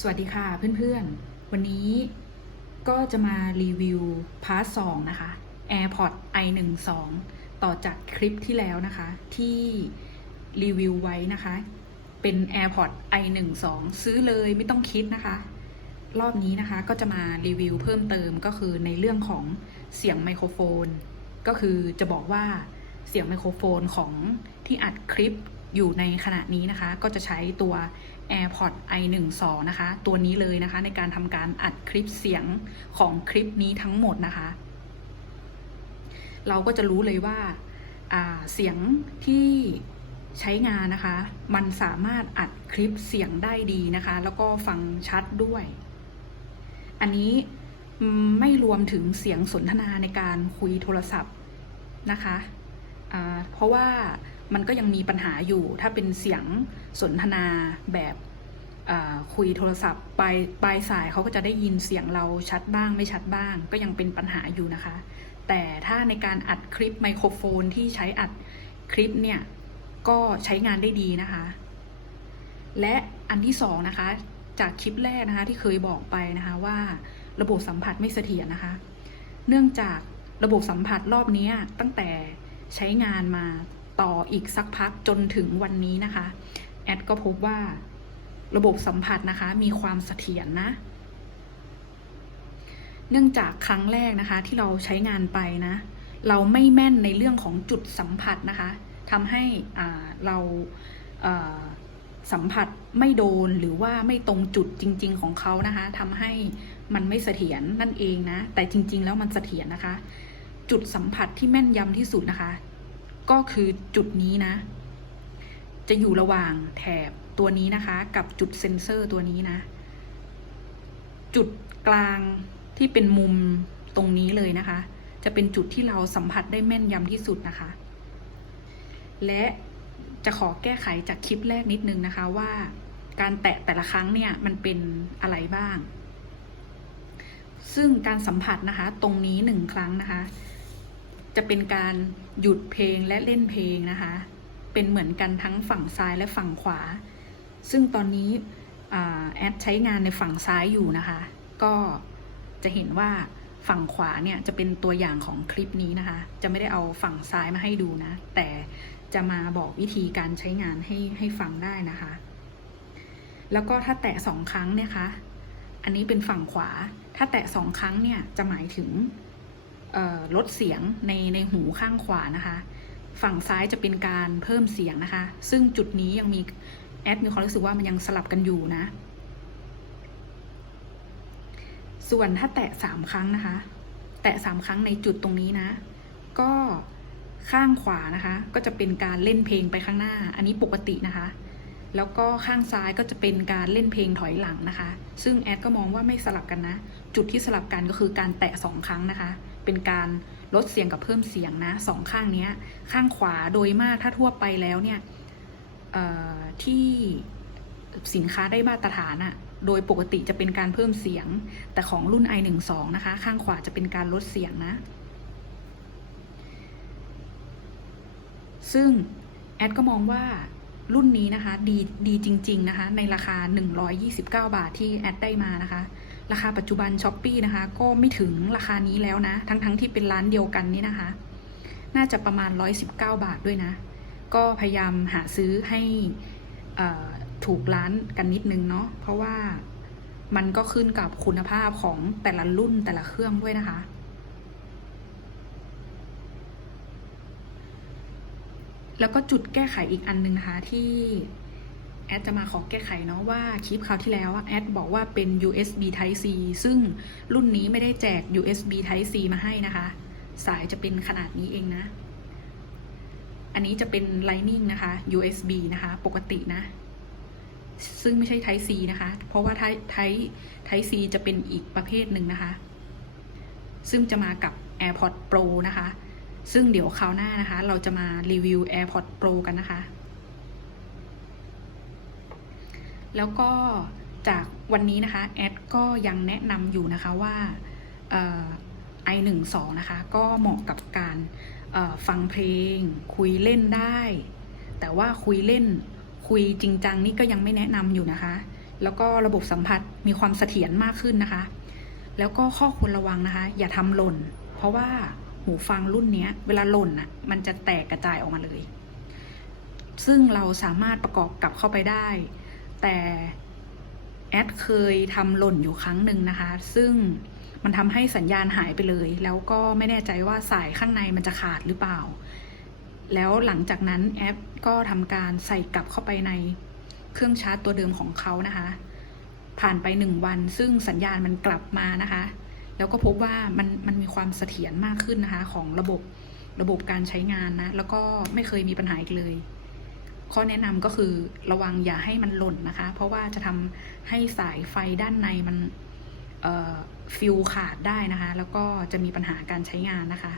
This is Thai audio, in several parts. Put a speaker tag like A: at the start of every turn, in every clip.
A: สวัสดีค่ะเพื่อนๆ วันนี้ก็จะมารีวิวพาร์ทสองนะคะ AirPods i12 ต่อจากคลิปที่แล้วนะคะ ที่รีวิวไว้นะคะ เป็น AirPods i12 ซื้อเลยไม่ต้องคิดนะคะ รอบนี้นะคะก็จะมารีวิวเพิ่มเติมก็คือในเรื่องของเสียงไมโครโฟน ก็คือจะบอกว่าเสียงไมโครโฟนของที่อัดคลิป อยู่ในขณะนี้นะคะ ก็จะใช้ตัว AirPods i12 นะคะ ตัวนี้เลยนะคะ ในการทำการอัดคลิปเสียงของคลิปนี้ทั้งหมดนะคะ เราก็จะรู้เลยว่าเสียงที่ใช้งานนะคะ มันสามารถอัดคลิปเสียงได้ดีนะคะ แล้วก็ฟังชัดด้วย อันนี้ไม่รวมถึงเสียงสนทนาในการคุยโทรศัพท์นะคะะเพราะว่า มันก็ยังมีปัญหาอยู่ ถ้าเป็นเสียงสนทนาแบบคุยโทรศัพท์ปลายปลายสายเขาก็จะได้ยินเสียงเราชัดบ้างไม่ชัดบ้าง ก็ยังเป็นปัญหาอยู่นะคะ แต่ถ้าในการอัดคลิปไมโครโฟนที่ใช้อัดคลิปเนี่ยก็ใช้งานได้ดีนะคะ และอันที่สองนะคะ จากคลิปแรกนะคะที่เคยบอกไปนะคะว่าระบบสัมผัสไม่เสถียรนะคะ เนื่องจากระบบสัมผัสรอบนี้ตั้งแต่ใช้งานมา ต่ออีกสักพักจนถึงวันนี้นะคะ แอดก็พบว่าระบบสัมผัสนะคะ มีความเสถียรนนะ เนื่องจากครั้งแรกนะคะ ที่เราใช้งานไปนะ เราไม่แม่นในเรื่องของจุดสัมผัสนะคะทำให้เราสัมผัสไม่โดนหรือว่าไม่ตรงจุดจริง ๆ ของเขานะคะทำให้มันไม่เสถียรนั่นเองนะ แต่จริง ๆ แล้วมันเสถียรนะคะ จุดสัมผัสที่แม่นยำที่สุดนะคะ ก็คือจุดนี้นะ จะอยู่ระหว่างแถบตัวนี้นะคะ กับจุดเซนเซอร์ตัวนี้นะ จุดกลางที่เป็นมุมตรงนี้เลยนะคะ จะเป็นจุดที่เราสัมผัสได้แม่นยำที่สุดนะคะ และจะขอแก้ไขจากคลิปแรกนิดนึงนะคะว่าการแตะแต่ละครั้งเนี่ยมันเป็นอะไรบ้าง ซึ่งการสัมผัสนะคะ ตรงนี้หนึ่งครั้งนะคะ จะเป็นการหยุดเพลงและเล่นเพลงนะคะ เป็นเหมือนกันทั้งฝั่งซ้ายและฝั่งขวา ซึ่งตอนนี้แอดใช้งานในฝั่งซ้ายอยู่นะคะ ก็จะเห็นว่าฝั่งขวาเนี่ยจะเป็นตัวอย่างของคลิปนี้นะคะ จะไม่ได้เอาฝั่งซ้ายมาให้ดูนะ แต่จะมาบอกวิธีการใช้งานให้ให้ฟังได้นะคะ แล้วก็ถ้าแตะสองครั้งเนี่ยคะ อันนี้เป็นฝั่งขวา ถ้าแตะสองครั้งเนี่ยจะหมายถึง ลดเสียงในในหูข้างขวานะคะ ฝั่งซ้ายจะเป็นการเพิ่มเสียงนะคะ ซึ่งจุดนี้ยังมีแอดมีความรู้สึกว่ามันยังสลับกันอยู่นะ ส่วนถ้าแตะสามครั้งนะคะ แตะสามครั้งในจุดตรงนี้นะ ก็ข้างขวานะคะ ก็จะเป็นการเล่นเพลงไปข้างหน้า อันนี้ปกตินะคะ แล้วก็ข้างซ้ายก็จะเป็นการเล่นเพลงถอยหลังนะคะ ซึ่งแอดก็มองว่าไม่สลับกันนะ จุดที่สลับกันก็คือการแตะสองครั้งนะคะ เป็นการลดเสียงกับเพิ่มเสียงนะสองข้างนี้ข้างขวาโดยมากถ้าทั่วไปแล้วเนี่ยที่สินค้าได้มาตรฐานอะโดยปกติจะเป็นการเพิ่มเสียง แต่ของรุ่น i12 นะคะ ข้างขวาจะเป็นการลดเสียงนะ ซึ่งแอดก็มองว่ารุ่นนี้นะคะ ดีดีจริง ๆ นะคะ ในราคา 129 บาทที่แอดได้มานะคะ ราคาปัจจุบันช้อปปีนะคะ ก็ไม่ถึงราคานี้แล้วนะ ทั้งๆทที่เป็นร้านเดียวกันนี่นะคะ น่าจะประมาณ 119 บาทด้วยนะ ก็พยายามหาซื้อให้ถูกร้านกันนิดนึงเนาะเพราะว่ามันก็ขึ้นกับคุณภาพของแต่ละรุ่นแต่ละเครื่องด้วยนะคะ แล้วก็จุดแก้ไขอีกอันนึงนะคะที่ อดจะมาขอแก้ไขเนาะว่าคลิปคราวที่แล้วแอดบอกว่าเป็น USB Type C ซึ่งรุ่นนี้ไม่ได้แจก USB Type C มาให้นะคะ สายจะเป็นขนาดนี้เองนะ อันนี้จะเป็น Lightning นะคะ USB นะคะ ปกตินะ ซึ่งไม่ใช่ Type C นะคะ เพราะว่า Type Type C จะเป็นอีกประเภทหนึ่งนะคะ ซึ่งจะมากับ AirPods Pro นะคะ ซึ่งเดี๋ยวคราวหน้านะคะ เราจะมารีวิว AirPods Pro กันนะคะ แล้วก็จากวันนี้นะคะแอดก็ยังแนะนำอยู่นะคะว่า i12 นะคะก็เหมาะกับการฟังเพลง คุยเล่นได้ แต่ว่าคุยเล่นคุยจริงจังนี่ก็ยังไม่แนะนำอยู่นะคะ แล้วก็ระบบสัมผัสมีความเสถียรมากขึ้นนะคะ แล้วก็ข้อควรระวังนะคะ อย่าทำหล่น เพราะว่าหูฟังรุ่นนี้เวลาหล่นอะมันจะแตกกระจายออกมาเลย ซึ่งเราสามารถประกอบกลับเข้าไปได้ แต่แอดเคยทำหล่นอยู่ครั้งหนึ่งนะคะ ซึ่งมันทำให้สัญญาณหายไปเลย แล้วก็ไม่แน่ใจว่าสายข้างในมันจะขาดหรือเปล่า แล้วหลังจากนั้นแอปก็ทำการใส่กลับเข้าไปในเครื่องชาร์จตัวเดิมของเขานะคะ ผ่านไปหนึ่งวัน ซึ่งสัญญาณมันกลับมานะคะ แล้วก็พบว่ามันมันมีความเสถียรมากขึ้นนะคะ ของระบบระบบการใช้งานนะ แล้วก็ไม่เคยมีปัญหาอีกเลย ข้อแนะนำก็คือระวังอย่าให้มันหล่นนะคะ เพราะว่าจะทำให้สายไฟด้านในมันฟิวขาดได้นะคะ แล้วก็จะมีปัญหาการใช้งานนะคะ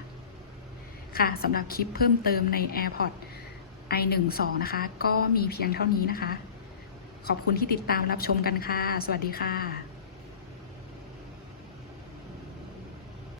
A: ค่ะสำหรับคลิปเพิ่มเติมใน AirPods i12 นะคะ ก็มีเพียงเท่านี้นะคะ ขอบคุณที่ติดตามรับชมกันค่ะ สวัสดีค่ะ